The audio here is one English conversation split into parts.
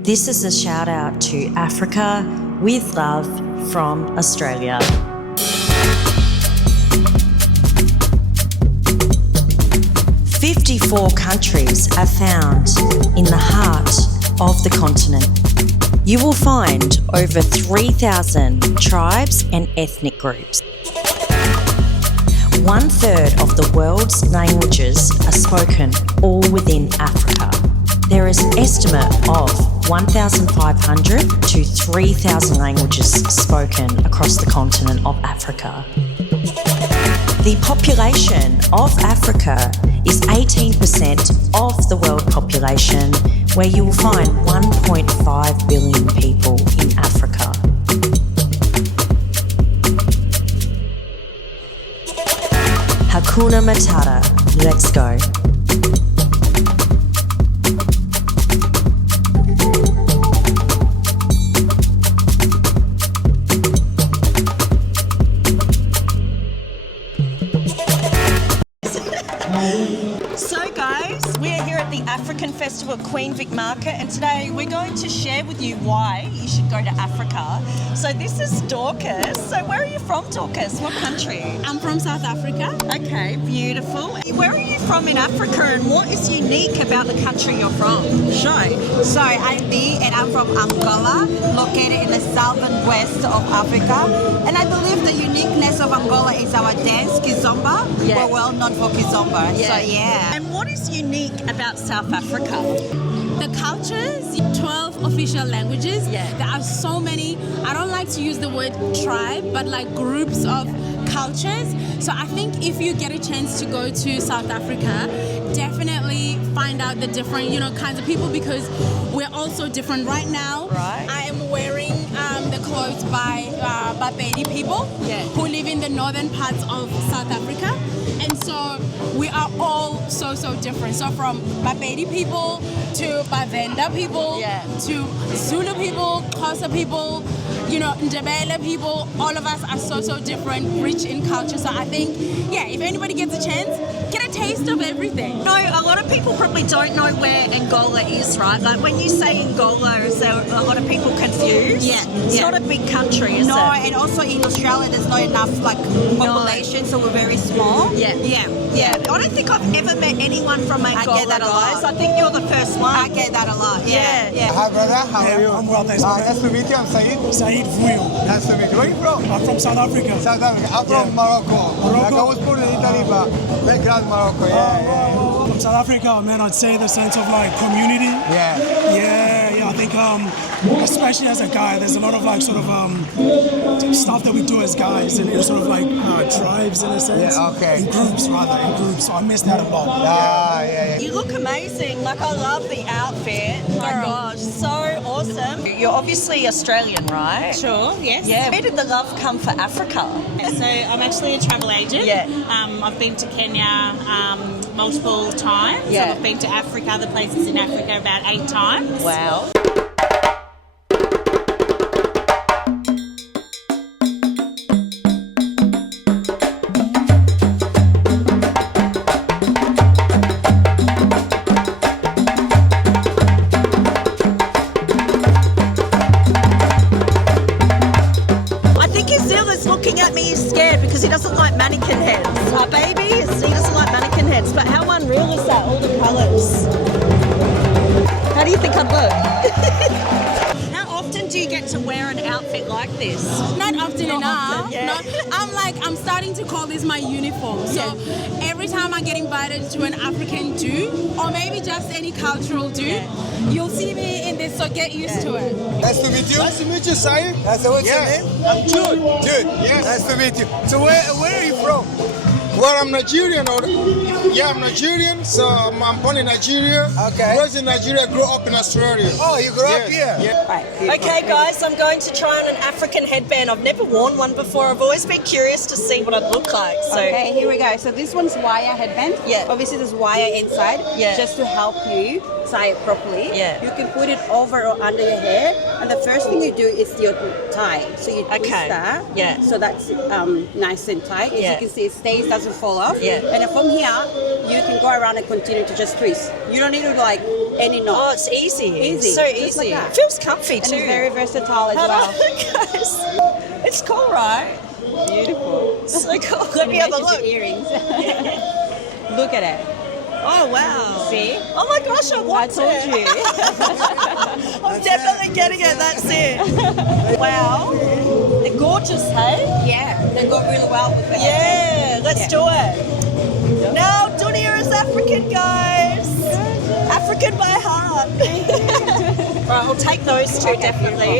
This is a shout out to Africa with love from Australia. "54 countries are found in the heart of the continent. You will find over 3,000 tribes and ethnic groups. 1/3 of the world's languages are spoken all within Africa. There is an estimate of 1,500 to 3,000 languages spoken across the continent of Africa. The population of Africa is 18% of the world population, where you will find 1.5 billion people in Africa. Hakuna Matata, let's go." So guys, we're here at the African Festival at Queen Vic Market, and today we're going to share with you why you should go to Africa. So this is Dorcas. So where are you from, Dorcas? What country? I'm from South Africa. Okay, beautiful. Where are you from in Africa, and what is unique about the country you're from? Show. So I'm Dee, and I'm from Angola, located in the southern west of Africa. And I believe the uniqueness of Angola is our dance, Kizomba. Yeah. We're well known for Kizomba. So yeah. And what is unique about South Africa? The cultures, 12 official languages. Yeah. There are so many. I don't like to use the word tribe, but like groups of cultures. So I think if you get a chance to go to South Africa, definitely find out the different, kinds of people, because we're all so different. Right now, Right. I am wearing the clothes by Bapedi people who live in the northern parts of South Africa. And so we are all so different. So from Bapedi people to Bavenda people to Zulu people, Xhosa people, Ndebele people, all of us are so different, rich in culture. So I think, if anybody gets a chance, get a taste of everything. No, a lot of people probably don't know where Angola is, right? Like when you say Angola, is there a lot of people confused? Yeah, It's yeah. not a big country, is No, it? and also in Australia, there's not enough population, so we're very small. Yeah. Yeah. I don't think I've ever met anyone from Angola, get that a lot. guys. I think you're the first one. I get that a lot. Yeah. Hi brother, how are you? I'm well, thanks. Nice to meet you, I'm Saeed. Saeed Fuyo. Nice to meet you. Where are you from? I'm from South Africa. South Africa. I'm from Morocco. Like I was born in Italy, but background Morocco. Yeah. From South Africa, man, I'd say the sense of community. Yeah. Yeah, I think especially as a guy, there's a lot of stuff that we do as guys and in sort of tribes in a sense. Yeah, okay. In groups. So I miss that a lot. Yeah. You look amazing. Like, I love the outfit. My gosh, so awesome. You're obviously Australian, right? Sure, yes. Yeah. Where did the love come for Africa? So I'm actually a travel agent. Yeah. I've been to Kenya multiple times. Yeah. I've been to Africa, other places in Africa about 8 times. Wow. He's scared because he doesn't like mannequin heads. Our baby, he doesn't like mannequin heads. But how unreal is that? All the colours. How do you think I look? How often do you get to wear an outfit like this? Not often enough. often, yeah. I'm starting to call this my uniform. So every time I get invited to an African do, or maybe just any cultural do, you'll see me in this, so get used to it. Nice to meet you. Nice to meet you, Saeed. What's your name? I'm Jude. Jude. Yes. Nice to meet you. So where are you from? Well, I'm Nigerian. I'm Nigerian, so I'm born in Nigeria. Okay. Raised in Nigeria, grew up in Australia. Oh, you grew up here? Yeah. Right. Okay guys, I'm going to try on an African headband. I've never worn one before. I've always been curious to see what I'd look like. So Okay, here we go. So this one's wire headband. Yeah. Obviously there's wire inside. Yeah. Just to help you tie it properly. Yeah. You can put it over or under your hair, and the first thing you do is your tie. So you twist that. Yeah. So that's nice and tight. As Yeah. you can see, it stays. Doesn't doesn't fall off. Yeah. And from here, you can go around and continue to just twist. You don't need to like any knot. Oh, it's easy. Easy. So Just like easy. that. Feels comfy And too. it's very versatile as well. Guys. It's cool, right? Beautiful. So cool. Let me have a look. Earrings. Look at it. Oh, wow. See? Oh my gosh, I I want told it. you. I'm definitely getting it, that's it. Wow. They're gorgeous, hey? Yeah, they go really well with the Yeah, let's do it. Now, Dunia is African, guys. African by heart. Right, we'll take those two, definitely.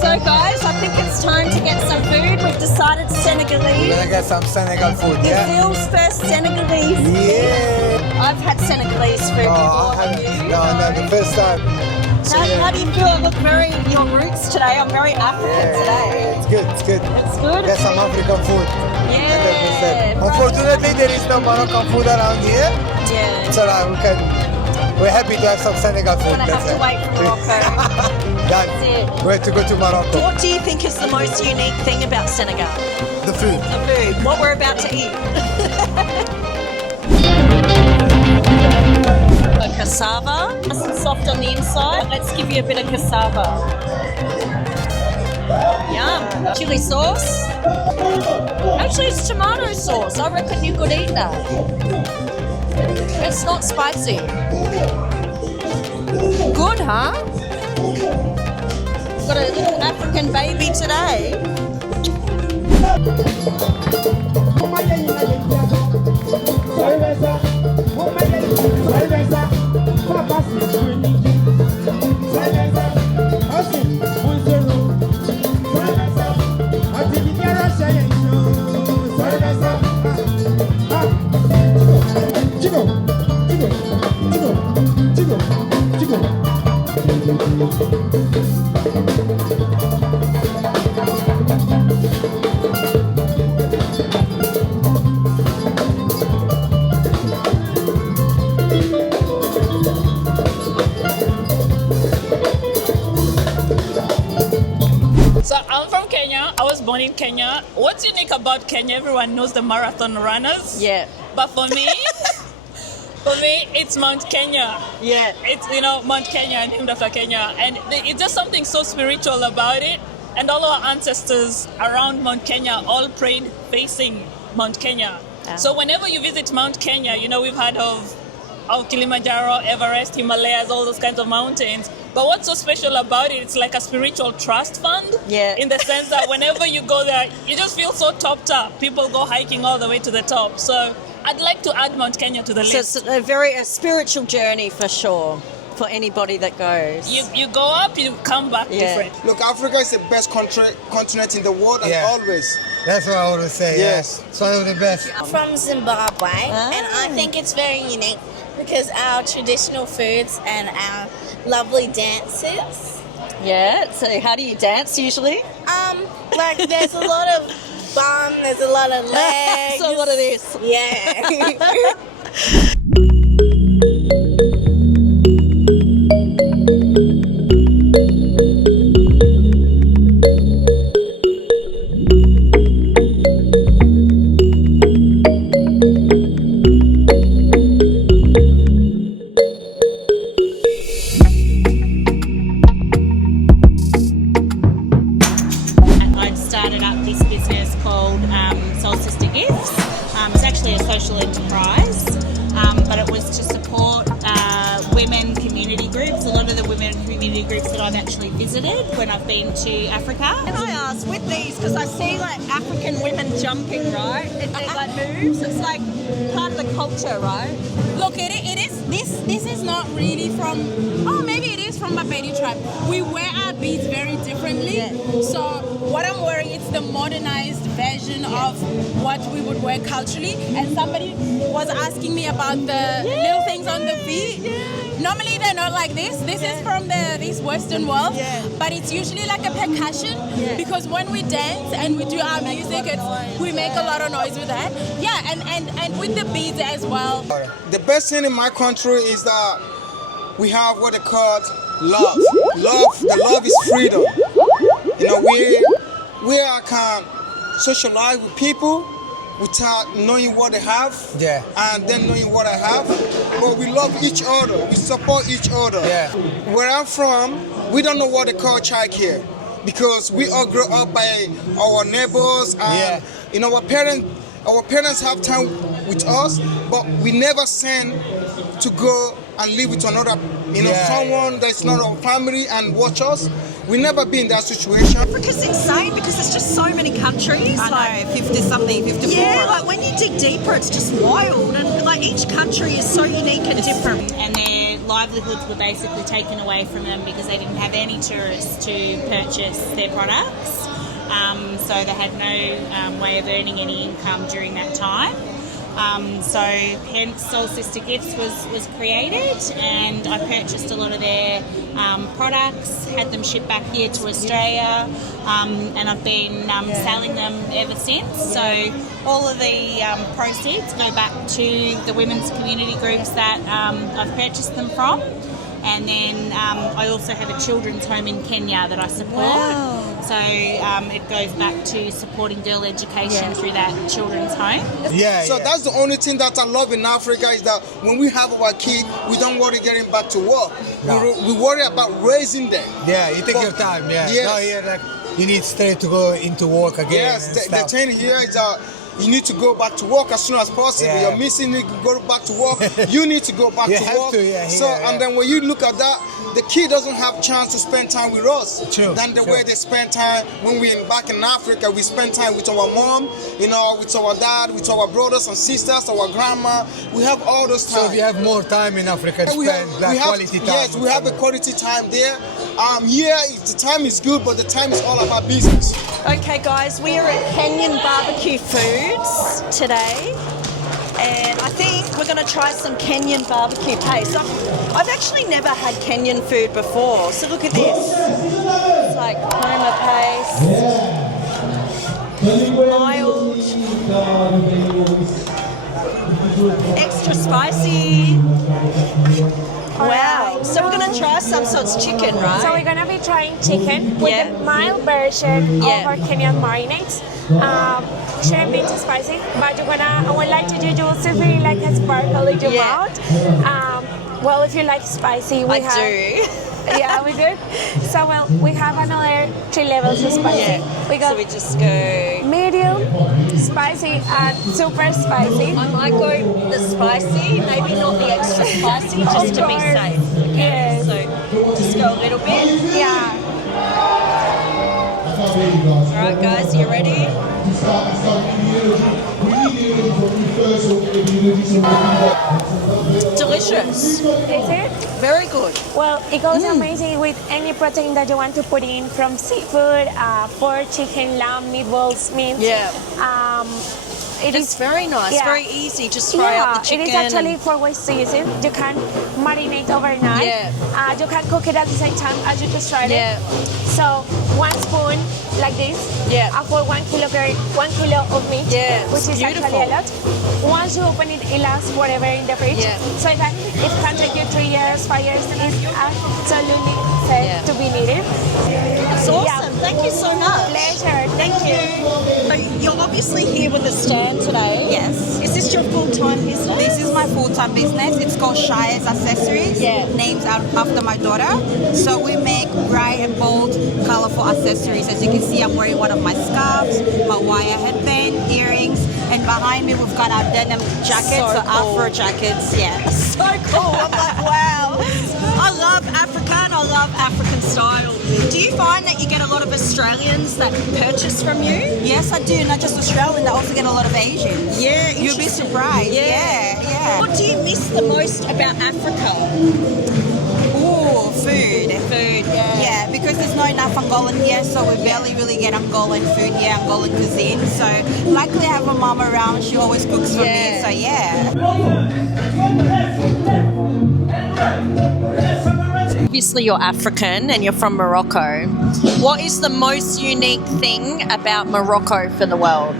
So, guys, I think it's time to get some food. We've decided Senegalese. Gonna get some Senegal food, yeah? Brazil's first Senegalese. Yeah. I've had Senegalese food Oh, before. I Have haven't. you? No, the first time. So, How do you feel? I look very your roots today. I'm very African today. It's good, it's good. It's good. Get some African food. Yeah. 100%. Unfortunately, there is no Moroccan food around here. Yeah. So we're happy to have some Senegal food. Gonna have to wait for Morocco. Done. it. We have to go to Morocco. What do you think is the most unique thing about Senegal? The food. The food. What we're about to eat. A cassava. Nice and soft on the inside. Let's give you a bit of cassava. Yum. Chili sauce. Actually, it's tomato sauce. I reckon you could eat that. It's not spicy. Good, huh? Got a little African baby today. So I'm from Kenya. I was born in Kenya. What's unique about Kenya? Everyone knows the marathon runners. Yeah. But for me, it's Mount Kenya. Yeah. It's, Mount Kenya, named after Kenya. And it's just something so spiritual about it. And all our ancestors around Mount Kenya all prayed facing Mount Kenya. Ah. So whenever you visit Mount Kenya, we've heard of Kilimanjaro, Everest, Himalayas, all those kinds of mountains. But what's so special about it, it's like a spiritual trust fund. Yeah. In the sense that whenever you go there, you just feel so topped up. People go hiking all the way to the top. So I'd like to add Mount Kenya to the So list. it's a spiritual journey for sure for anybody that goes. You go up, you come back Yeah. different. Look, Africa is the best continent in the world, and Yeah. always. That's what I always say. Yes. Yeah. It's one of the best. I'm from Zimbabwe, and I Ah. think it's very unique because our traditional foods and our lovely dances. Yeah. So how do you dance usually? Like there's a lot of bum, there's a lot of legs. So a lot of this. Yeah. I'd started up this business called Soul Sister Gifts. It's actually a social enterprise, but it was to support women community groups. A lot of the women community groups that I've actually visited when I've been to Africa. Can I ask with these, because I see like African women jumping, right? It like moves. It's like part of the culture, right? Look, it is. This is not really from. Oh, maybe it is from Bapedi tribe. We wear our beads very differently. Yeah. So what I'm wearing, it's the modernized version of what we would wear culturally. And somebody was asking me about the little things on the feet. Normally they're not like this. This is from this Western world, but it's usually like a percussion because when we dance and we do our music, we make a lot of noise with that. Yeah, and with the beads as well. The best thing in my country is that we have what they call love. The love is freedom. You know, we can socialize with people without knowing what they have, and then knowing what I have. But we love each other. We support each other. Yeah. Where I'm from, we don't know what they call childcare because we all grew up by our neighbors, and you know, our parents have time with us, but we never send to go and live with another, you know, someone that's not our family and watch us. We never been in that situation. Africa's insane because there's just so many countries. I know, 50 something, 54. Yeah, like when you dig deeper, it's just wild, and like each country is so unique and different. And their livelihoods were basically taken away from them because they didn't have any tourists to purchase their products. So they had no way of earning any income during that time. So hence Soul Sister Gifts was created, and I purchased a lot of their products, had them shipped back here to Australia, and I've been selling them ever since. So all of the proceeds go back to the women's community groups that I've purchased them from. And then I also have a children's home in Kenya that I support. Wow. So it goes back to supporting girl education through that children's home. So that's the only thing that I love in Africa is that when we have our kid, we don't worry getting back to work. No. We worry about raising them. Yeah, you take your time. Yeah. Yes. Now here, like, you need straight to go into work again. Yes, the thing here is that you need to go back to work as soon as possible. Yeah. You're missing it, go back to work. You need to go back You to have work. to, And then when you look at that, the kid doesn't have chance to spend time with us. True, Than the way they spend time when we're back in Africa. We spend time with our mom, you know, with our dad, with our brothers and sisters, our grandma. We have all those times. So we have more time in Africa to spend quality time. Yes, we have a quality time there. Here, the time is good, but the time is all about business. Okay, guys, we are at Kenyan Barbecue Foods today, and I think we're going to try some Kenyan barbecue paste. I've actually never had Kenyan food before, so look at this. It's like coma paste, mild, extra spicy. Wow. So we're going to try some, so it's chicken, right? So we're gonna be trying chicken with Yeah. the mild version Yeah. of our Kenyan marinades. Shouldn't be too spicy, but I would like to do juice if you like a sparkle in your Yeah. mouth. Well, if you like spicy, we have. do. Yeah, we do. So we have another 3 levels of spicy. We got So we just go. medium, spicy, and super spicy. I might go the spicy, maybe not the extra spicy, just to be course. safe. Okay, Yes. so just go a little bit. Yeah. All right, guys, you ready? Delicious. Is it? Very good. Well, it goes amazing with any protein that you want to put in, from seafood, pork, chicken, lamb, meatballs, meat. Yeah. It's very nice. Yeah. Very easy. Just fry up the chicken. It is actually 4 ways to use it. You can marinate overnight. Yeah. You can cook it at the same time as you just fried Yeah. it. So 1 spoon like this. Yeah. For 1 kilo of meat. Yeah, Which is beautiful. actually a lot. Once you open it, it lasts forever in the fridge. Yeah. So it can take you 3 years, 5 years. It's absolutely safe Yeah. to be needed. It's awesome. Thank you so much. Pleasure. Thank you. So you're obviously here with the stand today. Yes. Is this your full-time business? This is my full-time business. It's called Shia's Accessories. Yeah. Named after my daughter. So we make bright and bold, colorful accessories. As you can see, I'm wearing one of my scarves, my wire headband, earrings, and behind me we've got our denim jackets, So so cool. Afro jackets. Yeah. So cool. I'm like, wow. I love Africa and I love African style. Do you find that you get a lot of Australians that purchase from you? Yes, I do. Not just Australian. I also get a lot of Asians. Yeah, You'll be interesting. surprised. Yeah. Yeah. What do you miss the most about Africa? Ooh, food. Food, yeah. Yeah, because there's not enough Angolan here, so we barely really get Angolan food here, Angolan cuisine. So luckily I have a mom around, she always cooks for me, so yeah. Obviously you're African and you're from Morocco. What is the most unique thing about Morocco for the world?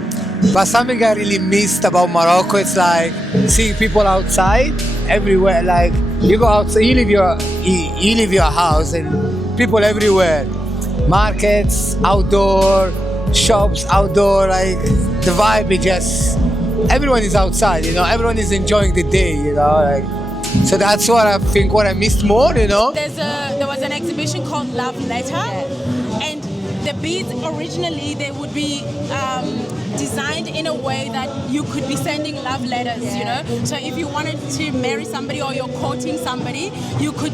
But something I really missed about Morocco, it's like seeing people outside everywhere. Like you go out, so you leave your house and people everywhere. Markets, outdoor, shops, outdoor. Like the vibe is just everyone is outside. You know, everyone is enjoying the day. You know, like so that's what I think. What I missed more. You know, there was an exhibition called Love Letter, and the beads originally they would be designed in a way that you could be sending love letters, you know. So if you wanted to marry somebody or you're courting somebody, you could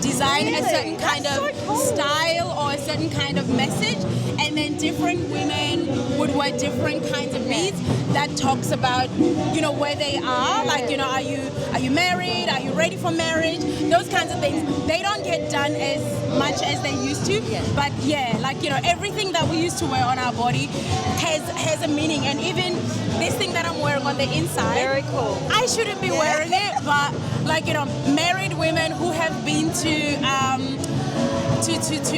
design a certain kind of style or a certain kind of message, and then different women would wear different kinds of beads that talks about, you know, where they are, like, you know, are you married, are you ready for marriage, those kinds of things. They don't get done as much as they used to, but yeah, like, you know, everything that we used to wear on our body has a meaning. And even this thing that I'm wearing on the inside, very cool. I shouldn't be wearing it, but like, you know, married women who have been to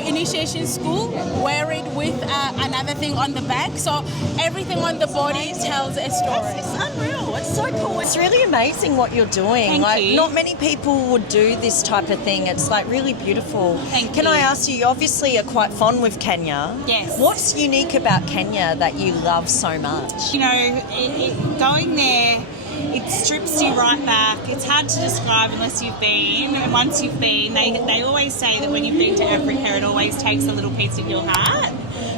initiation school wear it with another thing on the back, so everything on the body tells a story. It's unreal. It's so cool. It's really amazing what you're doing. Thank you. Not many people would do this type of thing. It's like really beautiful. Can I ask you obviously are quite fond with Kenya. Yes. What's unique about Kenya that you love so much? You know, going there, it strips you right back. It's hard to describe unless you've been. And once you've been, they always say that when you've been to Africa, it always takes a little piece of your heart.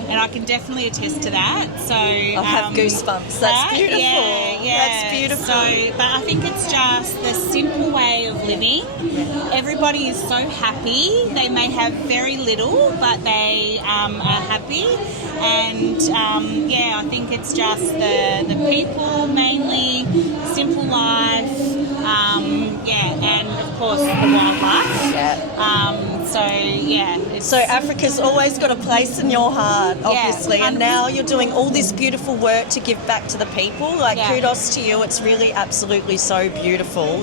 And I can definitely attest to that. So I have goosebumps. That's beautiful. Yeah. That's beautiful. So, but I think it's just the simple way of living. Everybody is so happy. They may have very little, but they are happy. And I think it's just the people mainly, simple life. And of course the wildlife. So Africa's always got a place in your heart, obviously, and now you're doing all this beautiful work to give back to the people. Like, kudos to you. It's really absolutely so beautiful.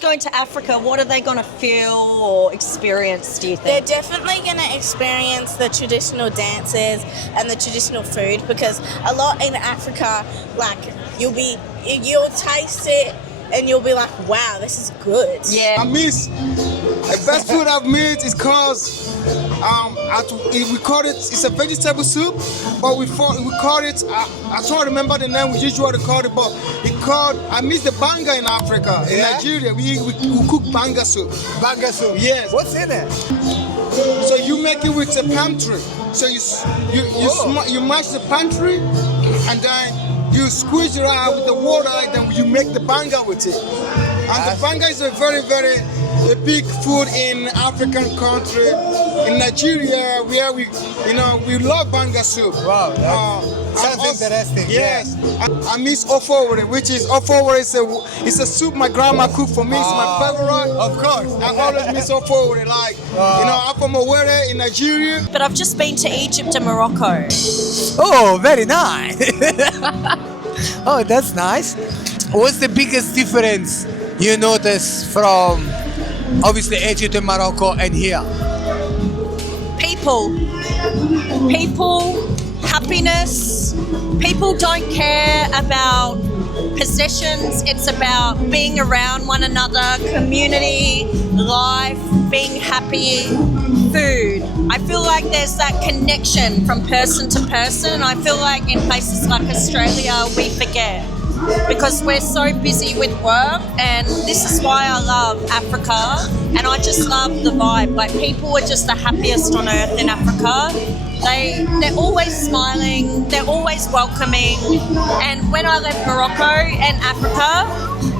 Going to Africa, what are they going to feel or experience, do you think? They're definitely going to experience the traditional dances and the traditional food, because a lot in Africa, like, you'll taste it and you'll be like, wow, this is good. Yeah. I miss the best food I've made is cause we call it, it's a vegetable soup, but we call it, I don't remember the name we usually call it, but I miss the Banga in Africa, in Nigeria. We cook Banga soup. Banga soup? Yes. What's in it? So you make it with a pantry. So you mash the pantry, and then you squeeze it out with the water, and then you make the Banga with it. And the Banga is a very, very big food in African country. In Nigeria, where we love Banga soup. Wow, sounds interesting. Yes, I miss ofowere, which is it's a soup my grandma cooked for me. It's my favorite. Of course, I always miss ofowere. Like I'm from Owerri in Nigeria. But I've just been to Egypt and Morocco. Oh, very nice. Oh, that's nice. What's the biggest difference you notice from obviously Egypt and Morocco and here? People, happiness. People don't care about possessions. It's about being around one another, community, life, being happy, food. I feel like there's that connection from person to person. And I feel like in places like Australia, we forget because we're so busy with work, and this is why I love Africa, and I just love the vibe. Like, people are just the happiest on earth in Africa. They're always smiling, they're always welcoming, and when I left Morocco and Africa,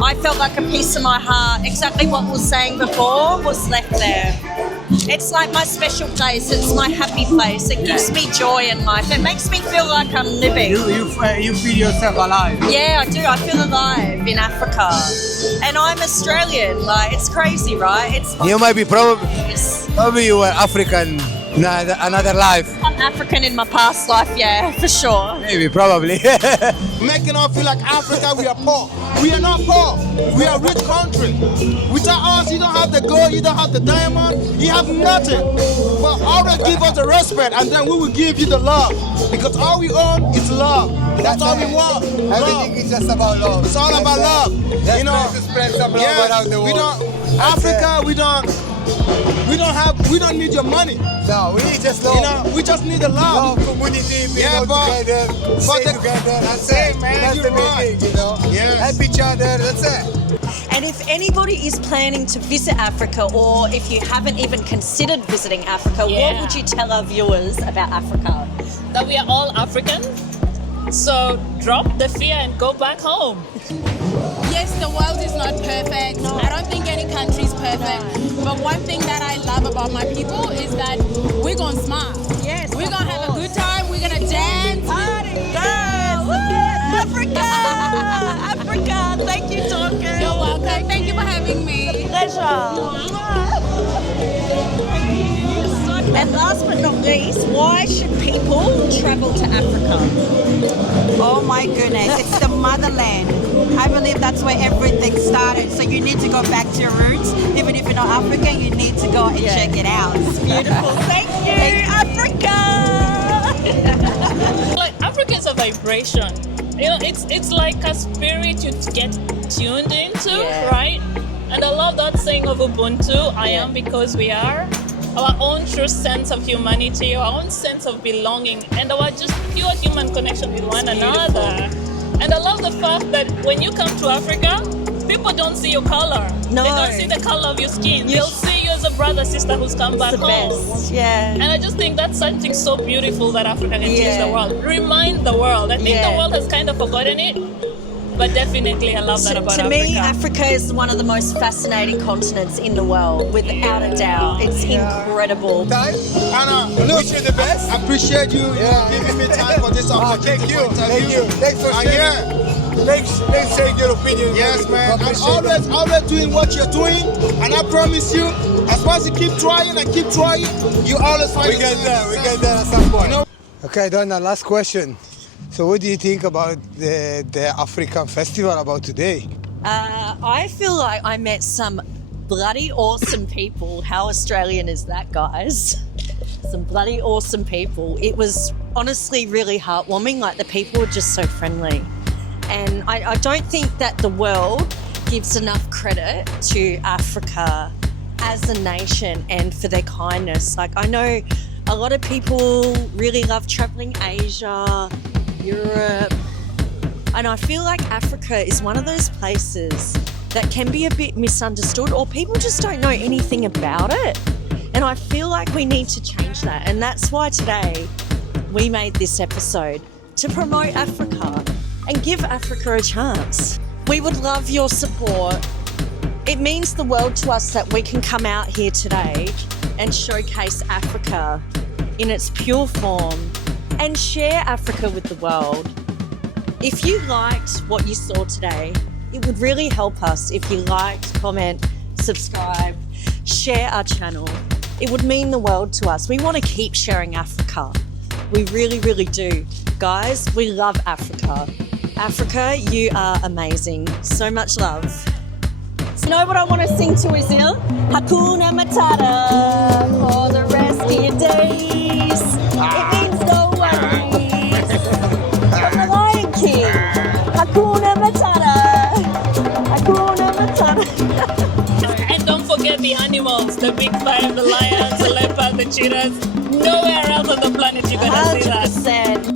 I felt like a piece of my heart, exactly what we were saying before, was left there. It's like my special place. It's my happy place. It gives me joy in life. It makes me feel like I'm living. You feel yourself alive. Yeah, I do. I feel alive in Africa. And I'm Australian. Like, it's crazy, right? You might be probably you were African in another life. I'm African in my past life, yeah, for sure. Maybe, probably. Making us feel like Africa, we are poor. We are not poor. We are a rich country. Without us, you don't have the gold, you don't have the diamond, you have nothing. But always give us the respect, and then we will give you the love. Because all we own is love. That's all we want. Everything is just about love. It's all about love. You know, to spread some love around the world. Africa, we don't need your money. No, we need just love. You know, we just need the love. Love, community, people together, stay together, that's it. That's the main thing, you know. Yes. Help each other, that's it. And if anybody is planning to visit Africa, or if you haven't even considered visiting Africa, what would you tell our viewers about Africa? That we are all African. So drop the fear and go back home. Yes, the world is not perfect. No. I don't think any country is perfect. No. But one thing that I love about my people is that we're going to smile. Yes, we're going to have a good time. We're going to dance. Party. Girl. Africa. Africa. Thank you, Dorcas. You're welcome. Thank you for having me. Pleasure. And last but not least, why should people travel to Africa? Oh my goodness, it's the motherland. I believe that's where everything started. So you need to go back to your roots. Even if you're not African, you need to go and check it out. It's beautiful. Thank you, Africa. Like, Africa is a vibration. You know, it's like a spirit you get tuned into, right? And I love that saying of Ubuntu, I am because we are. Our own true sense of humanity, our own sense of belonging, and our just pure human connection with one another. And I love the fact that when you come to Africa, people don't see your color. No. They don't see the color of your skin. They'll see you as a brother, sister who's come back home. Best. Yeah. And I just think that's something so beautiful that Africa can teach the world. Remind the world. I think the world has kind of forgotten it. But definitely, I love that about Africa. To me, Africa is one of the most fascinating continents in the world, without a doubt. It's incredible. Anna, look, wish you the best. I appreciate you giving me time for this opportunity. Thank you. Thanks for sharing. Thanks sharing your opinion. Yes, man. I'm always doing what you're doing, and I promise you, as long as you keep trying and keep trying, you always find. We get there at some point. You know? Okay, Donna. Last question. So what do you think about the African festival about today? I feel like I met some bloody awesome people. How Australian is that, guys? Some bloody awesome people. It was honestly really heartwarming. Like, the people were just so friendly. And I don't think that the world gives enough credit to Africa as a nation and for their kindness. Like, I know a lot of people really love traveling Asia, Europe, and I feel like Africa is one of those places that can be a bit misunderstood, or people just don't know anything about it. And I feel like we need to change that, and that's why today we made this episode, to promote Africa and give Africa a chance. We would love your support. It means the world to us that we can come out here today and showcase Africa in its pure form and share Africa with the world. If you liked what you saw today, it would really help us if you liked, comment, subscribe, share our channel. It would mean the world to us. We want to keep sharing Africa. We really, really do. Guys, we love Africa. Africa, you are amazing. So much love. You know what I want to sing to is Hakuna Matata for the rest of your days. It means no worries. From the Lion King, Hakuna Matata. the animals, the big five, the lions, the leopards, the cheetahs. Nowhere else on the planet you're gonna see that. 100%.